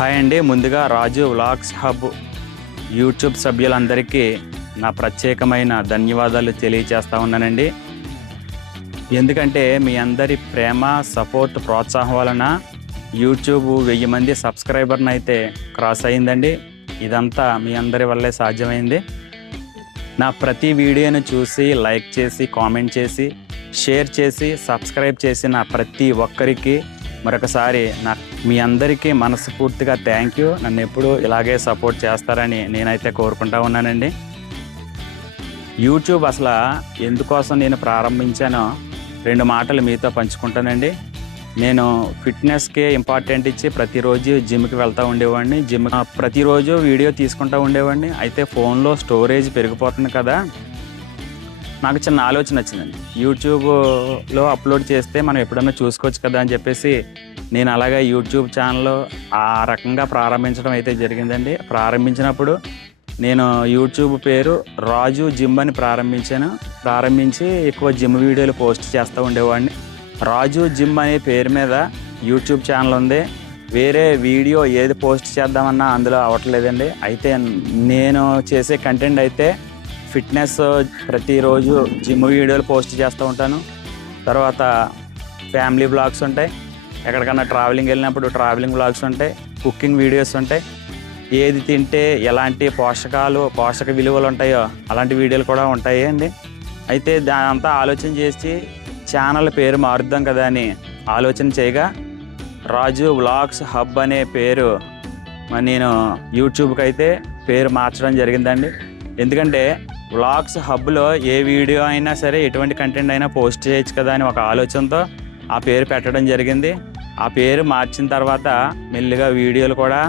Hi అండి. ముందుగా రాజు vlogs hub YouTube సభ్యులందరికీ నా ప్రత్యేకమైన ధన్యవాదాలు తెలియజేస్తా ఉన్నానండి. ఎందుకంటే మీ అందరి ప్రేమ, సపోర్ట్, ప్రోత్సాహం వలన యూట్యూబ్ 1000 మంది సబ్స్క్రైబర్ని అయితే క్రాస్ అయిందండి. ఇదంతా మీ అందరి వల్లే సాధ్యమైంది. నా ప్రతి వీడియోను చూసి లైక్ చేసి, కామెంట్ చేసి, షేర్ చేసి, సబ్స్క్రైబ్ చేసిన ప్రతి ఒక్కరికి మరొకసారి మీ అందరికీ మనస్ఫూర్తిగా థ్యాంక్ యూ. నన్ను ఎప్పుడూ ఇలాగే సపోర్ట్ చేస్తారని నేనైతే కోరుకుంటా ఉన్నానండి. యూట్యూబ్ అసలు ఎందుకోసం నేను ప్రారంభించానో 2 మాటలు మీతో పంచుకుంటానండి. నేను ఫిట్నెస్కే ఇంపార్టెంట్ ఇచ్చి ప్రతిరోజు జిమ్కి వెళ్తూ ఉండేవాడిని. ప్రతిరోజు వీడియో తీసుకుంటూ ఉండేవాడిని. అయితే ఫోన్లో స్టోరేజ్ పెరిగిపోతుంది కదా, నాకు చిన్న ఆలోచన వచ్చిందండి. యూట్యూబ్లో అప్లోడ్ చేస్తే మనం ఎప్పుడన్నా చూసుకోవచ్చు కదా అని చెప్పేసి నేను అలాగే యూట్యూబ్ ఛానల్ ఆ రకంగా ప్రారంభించడం అయితే జరిగిందండి. ప్రారంభించినప్పుడు నేను యూట్యూబ్ పేరు రాజు జిమ్ అని ప్రారంభించి ఎక్కువ జిమ్ వీడియోలు పోస్ట్ చేస్తూ ఉండేవాడిని. రాజు జిమ్ అనే పేరు మీద యూట్యూబ్ ఛానల్ ఉంది. వేరే వీడియో ఏది పోస్ట్ చేద్దామన్నా అందులో అవ్వట్లేదండి. అయితే నేను చేసే కంటెంట్ అయితే ఫిట్నెస్, ప్రతిరోజు జిమ్ వీడియోలు పోస్ట్ చేస్తూ ఉంటాను. తర్వాత ఫ్యామిలీ బ్లాగ్స్ ఉంటాయి, ఎక్కడికన్నా ట్రావెలింగ్ వెళ్ళినప్పుడు ట్రావెలింగ్ బ్లాగ్స్ ఉంటాయి, కుకింగ్ వీడియోస్ ఉంటాయి, ఏది తింటే ఎలాంటి పోషక విలువలు ఉంటాయో అలాంటి వీడియోలు కూడా ఉంటాయి అండి. అయితే దానంతా ఆలోచన చేసి ఛానల్ పేరు మారుద్దాం కదా అని ఆలోచన చేయగా రాజు వ్లాగ్స్ హబ్ అనే పేరు నేను యూట్యూబ్కి అయితే పేరు మార్చడం జరిగిందండి. ఎందుకంటే వ్లాగ్స్ హబ్లో ఏ వీడియో అయినా సరే, ఎటువంటి కంటెంట్ అయినా పోస్ట్ చేయొచ్చు కదా అని ఒక ఆలోచనతో ఆ పేరు పెట్టడం జరిగింది. ఆ పేరు మార్చిన తర్వాత మెల్లిగా వీడియోలు కూడా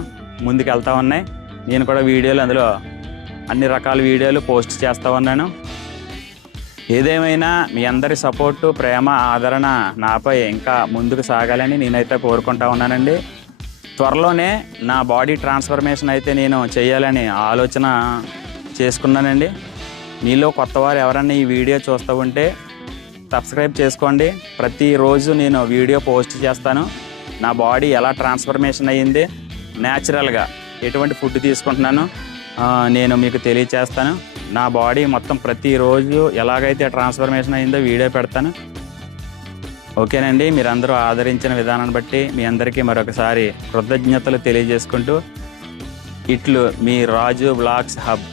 ముందుకు వెళ్తూ ఉన్నాయి. నేను కూడా వీడియోలు అందులో అన్ని రకాల వీడియోలు పోస్ట్ చేస్తూ ఉన్నాను. ఏదేమైనా మీ అందరి సపోర్టు, ప్రేమ, ఆదరణ నాపై ఇంకా ముందుకు సాగాలని నేనైతే కోరుకుంటా ఉన్నానండి. త్వరలోనే నా బాడీ ట్రాన్స్ఫర్మేషన్ అయితే నేను చేయాలని ఆలోచన చేసుకున్నానండి. మీలో కొత్తవారు ఎవరన్నా ఈ వీడియో చూస్తూ ఉంటే సబ్స్క్రైబ్ చేసుకోండి. ప్రతిరోజు నేను వీడియో పోస్ట్ చేస్తాను. నా బాడీ ఎలా ట్రాన్స్ఫర్మేషన్ అయ్యింది, న్యాచురల్గా ఎటువంటి ఫుడ్ తీసుకుంటున్నాను నేను మీకు తెలియచేస్తాను. నా బాడీ మొత్తం ప్రతిరోజు ఎలాగైతే ట్రాన్స్ఫర్మేషన్ అయిందో వీడియో పెడతాను. ఓకేనండి. మీరందరూ ఆదరించిన విధానాన్ని బట్టి మీ అందరికీ మరొకసారి కృతజ్ఞతలు తెలియజేసుకుంటూ ఇట్లు మీ రాజు వ్లాగ్స్ హబ్.